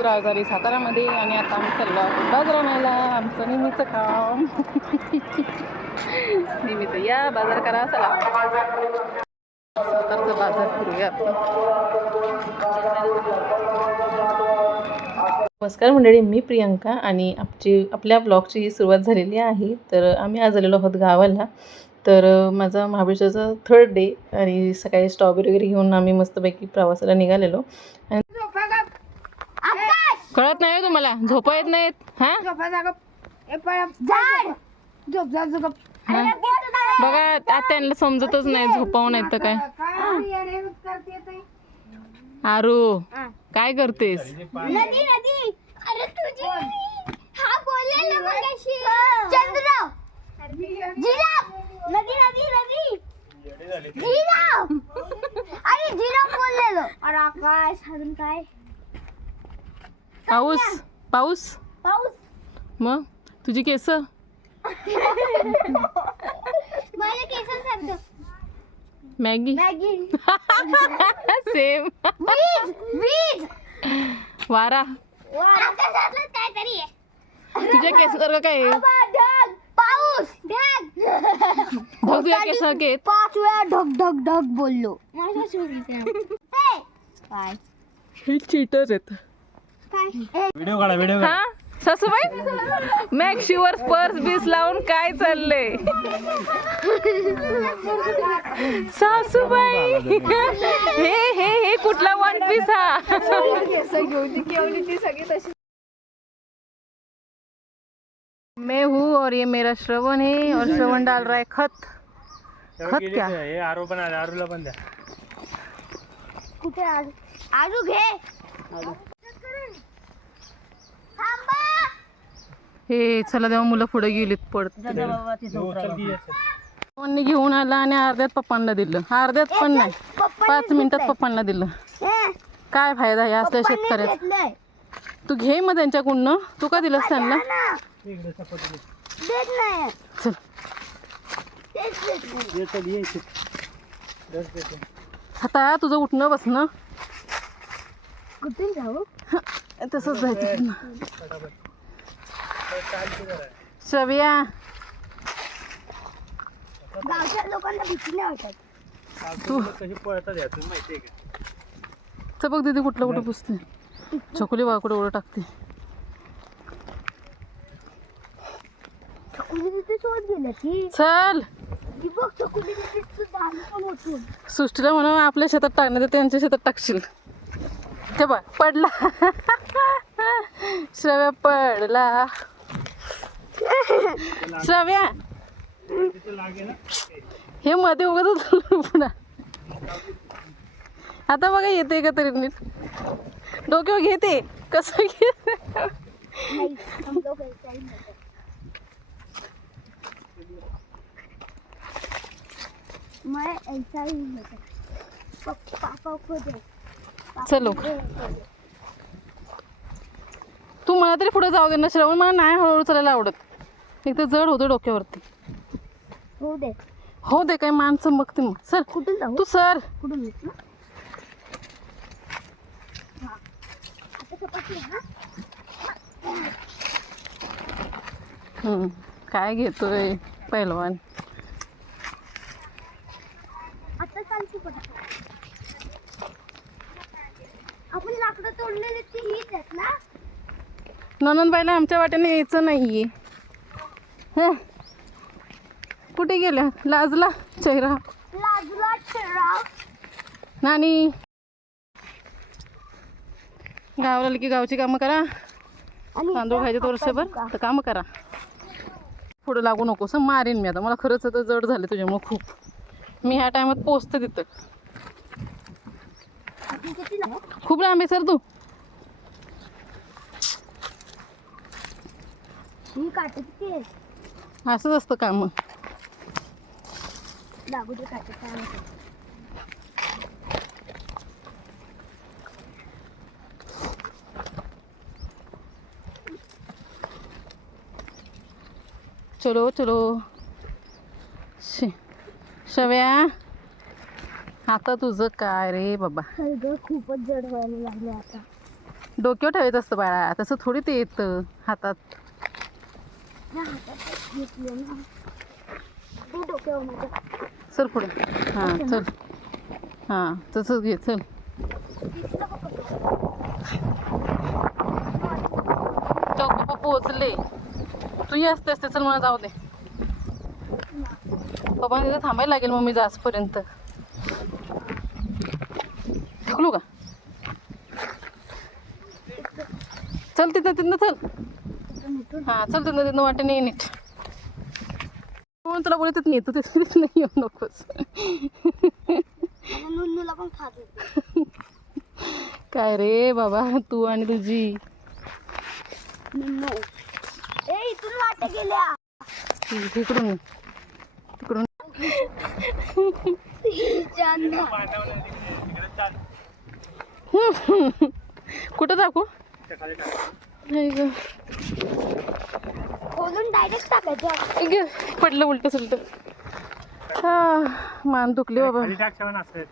खूप राजधानी सातारामध्ये आणि आता आम्ही चाललो आहोत बाजार आणायला. आमचं नेहमीचं काम नेहमीचं या बाजार करा. चला सातारचा बाजार करूया आपण. नमस्कार मंडळी, मी प्रियंका आणि आपल्या ब्लॉगची सुरुवात झालेली आहे. तर आम्ही आज आलेलो आहोत गावाला. तर माझा महाबळेश्वरचा 3rd डे आणि सकाळी स्ट्रॉबेरी वगैरे घेऊन आम्ही मस्तपैकी प्रवासाला निघालेलो. कळत नाही तुम्हाला? झोपा येत नाहीत? हा बघा, त्यांना समजतच नाही झोपावून नाही तर काय. आरू काय करतेस? पाऊस पाऊस पाऊस. मग तुझी केस माझ्या केसांसारखं. Maggi Maggi. सेम. वीज वीज. वारा आकाशातलं काहीतरी आहे. तुझ्या केसासारखं काय आहे? ढग. पाऊस. ढग. बघ तुझ्या केसासारखे आहेत. 5 वेळा ढग ढग ढग बोललो. माझ्या सोबत काय हे चीटर आहेत. व्हिडिओ काढा व्हिडिओ. हा सासूबाई, मॅक्शीवर पर्स बीस लावून काय चाललंय? सासूबाई हे हे हे कुठला वन पीस हा? मैं हूँ और ये मेरा श्रवण है और श्रवण डाल रहा है खत. खत क्या? हे आरू पण आले, आरूला पण द्या. कुठे आजू घे. हे चला तेव्हा मुलं पुढे गेलीत पडत. घेऊन आला आणि अर्ध्यात पप्पांना दिलं. अर्ध्यात पण नाही, 5 मिनिटात पप्पांना दिलं. काय फायदा या असल्या शेतकऱ्याचा? तू घे मग त्यांच्याकडून. तू का दिलंस त्यांना? चल आता तुझं उठणं बसणं कुठून जाऊ? तसंच जायचं. श्रव्या, गावच्या लोकांना भीती नाही वाटत. तू कशी पळतात या तुम्ही माहिती आहे का? बघ दीदी कुठलं कुठं पुसते. चकोली बघा कुठं उडं टाकते. चकुली तिथे शोध गेल्या की. चल बघ चकुली तिथे सुद्धा आली पण उठून. सृष्टीला म्हणून आपल्या शेतात टाकणार, त्यांच्या शेतात टाकशील. ते बघ पडला. श्रव्या पडला. श्रव्या हे मध्ये उगत पुन्हा. आता बघा येते का तरी नीट. डोक्यावर घेते कसं घे. नाही, हम लोग ऐसा ही नहीं करते. मैं ऐसा ही नहीं करता. पापा को दे. चलो तू मला तरी पुढे जाऊ दे ना श्रवण. मला नाही हळूहळू चालायला आवडत. एक तर जड होतं डोक्यावरती. हो दे. हो दे काय माणसं बघते मग. सर कुठून जाऊ? तू सर. कुठून येत ना? आता चपाती आहे ना? काय घेतोय पहिलवान. आता चालते पटा. आपण लाकडं तोडलेले ती हीच आहेत ना? ननंदबाईला आमच्या वाट्याने यायचं नाहीये. हं कुठे गेल्या? लाजला चेहरा. लाजला चेहरा. नानी गावाला आली की गावची कामं करा. आणि तांदूळ खायचे तर वर्षभर तर कामं करा. पुढे लागू नकोस. मारीन मी आता. मला खरंच आता जड झाले तुझ्यामुळे खूप. मी ह्या टायमात पोचते तिथं. खूप लांब आहे सर तू. ही काटे किती आहे? असंच असतं काम. लागू दे काटे. काय चलो चलो. शव्या आता तुझं काय रे बाबा. सगळं खूपच जड व्हायला लागलं आता. डोक्यावर ठेवायचं असतं बाळा, तसं थोडी ते येतं हातात. घेतलं ना तू डोक्यावर माझ्या. चल पुढे. हां चल. हां तसंच घे चल. तो पप्पा पोहोचले. तू ये असते असते. चल मला जाऊ दे. पप्पा तिथे थांबायला लागेल मग मी जासपर्यंत. ढकलू का? चल तिथनं चल. हां चल तिथनं वाटेने ये नीट. म्हणून तुला बोलत नाही तू तिथं नाही येऊ नकोस. नुनूला पण खात होते. काय रे बाबा तू आणि तुझी. नुनू ए इथून वाटे गेल्या. तिकडून तिकडून. कुठं दाखवू? नाही ग. खोलून डायरेक्ट टाकायचं. पडलं उलट सुलट. हा मान दुखली बाबा. खाली टाक ठेवा ना असं.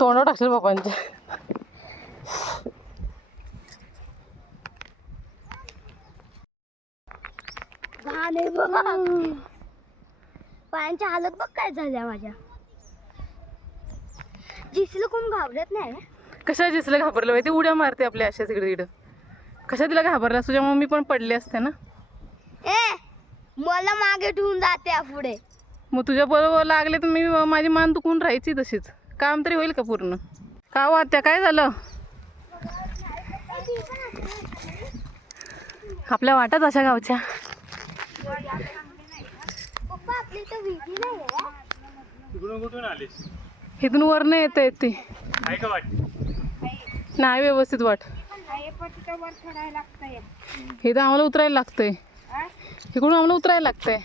तोंडावर टाकशील बाबांच्या. घाण आहे बघ. पायांच्या हालत बघ काय झाल्या माझ्या. जिसलं कोण घाबरत नाही. कशा जिसला घाबरलं माहिती? उड्या मारते आपल्या अशाच इकडे तिकडं. कशा तिला घाबरला? तुझ्यामुळे मी पण पडले असते ना. ए मला मागे ठेवून जाते पुढे. मग तुझ्या बरोबर लागले तर मी माझी मान दुखून राहायची तशीच. काम तरी होईल का पूर्ण? का हो आत्या काय झालं? आपल्या वाटाच अशा गावच्या. पप्पा आपली तर विधी नाही आहे. तिकडून कुठून आलीस? इथून वरनं येता येते. आहे का वाट? नाही व्यवस्थित वाट. इथं आम्हाला उतरायला लागतंय. इकडून आम्हाला उतरायला लागतंय.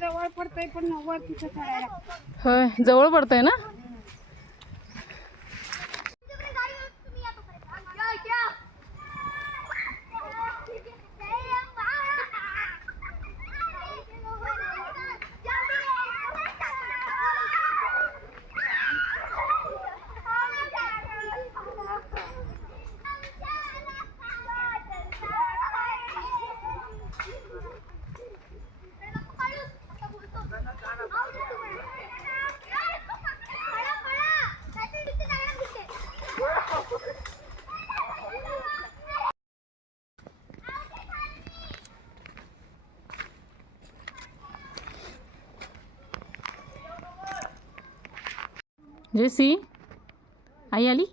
जवळ पडतंय पण वर तिथं चढायला. होय जवळ पडतंय ना. जेसी आई आली.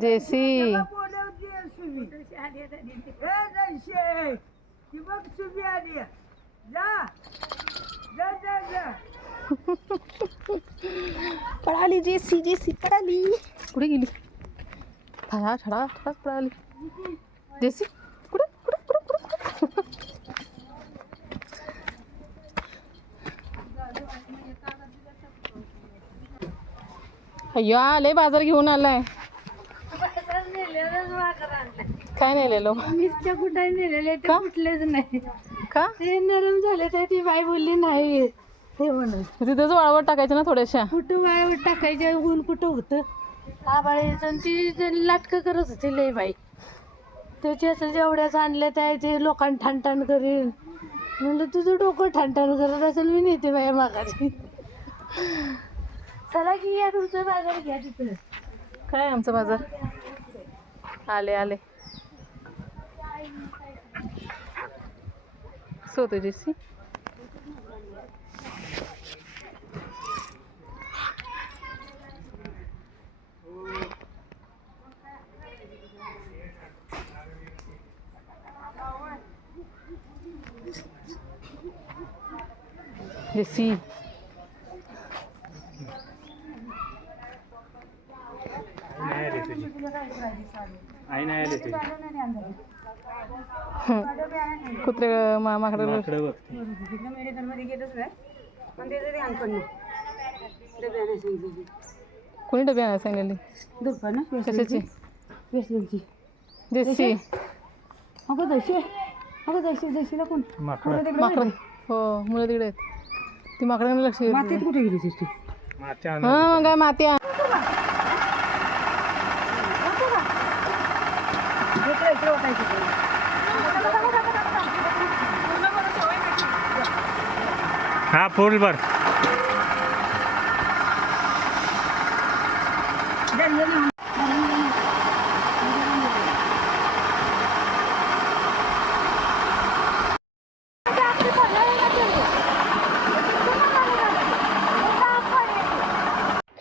जेसी पळाली. जेसी जेसी पळाली. कुठे गेली? छडा छडा छडा पळाली. जेसी कुठे कुठे कुठे कुठे? अय्या लय बाजार घेऊन आलाय. काय नेलेलो? मिरच्या कुठे नेलेले ते कुठलेच नाही. का? ते नरम झाले तर ती बाई बोलली नाही ते म्हणून. तिथेच वाळवट टाकायचं ना थोड्याशा. कुठं वाळवट टाकायच्या. ऊन कुठं होतं. हा बाळायचं ती लाटकं करत होती लय बाई. त्याची असं जेवढ्याच आणल्या त्या ते लोकांना ठाणठाण करीन म्हणलं. तुझं डोकं ठाणठाण करत असेल मी नेते बाई मागाची. चला की या तुमचा बाजार घ्या तिथं. काय आमचा बाजार? आले आले सो होतं जेसी जेसी आई नाही आली तुझी आई नाही आली तुझी कुत्रे माकडे माकडं बघते कोणी डबे आणायला सांगितलेली कशाची जेसी माकडं माकडं हो मुलं तिकडे आहेत ती माकडांना लक्ष देत नाही. कुठे गेली तू मात्या हा मग काय माती आण. हा फुल भर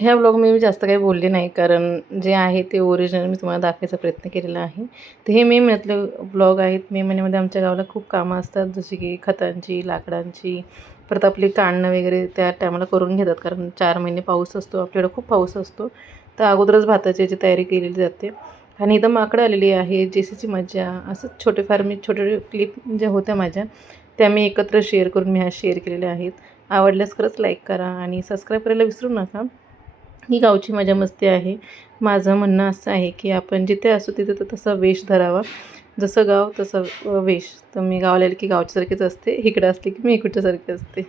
ह्या ब्लॉगमध्ये मी जास्त काही बोलले नाही कारण जे आहे ते ओरिजिनल मी तुम्हाला दाखवायचा प्रयत्न केलेला आहे. तर हे मे महिन्यातले ब्लॉग आहेत. मे महिन्यामध्ये आमच्या गावाला खूप कामं असतात जसे की खतांची लाकडांची परत आपली काढणं वगैरे त्या टायमाला करून घेतात कारण 4 महिने पाऊस असतो आपल्याकडे खूप पाऊस असतो. तर अगोदरच भाताची याची तयारी केलेली जाते. आणि इथं माकडं आलेली आहे जेसीची मज्जा असंच छोटेफार मी छोटे क्लिप ज्या होत्या माझ्या त्या मी एकत्र शेअर करून मी ह्या शेअर केलेल्या आहेत. आवडल्यास खरंच लाईक करा आणि सबस्क्राईब करायला विसरू नका. ही गावची मजा मस्ती आहे. माझं म्हणणं असं आहे की आपण जिथे असू तिथे तर तसा वेश धरावा जसं गाव तसं वेश. तर मी गावाला आले की गावच्यासारखीच असते इकडे असले की मी इकडच्यासारखी असते.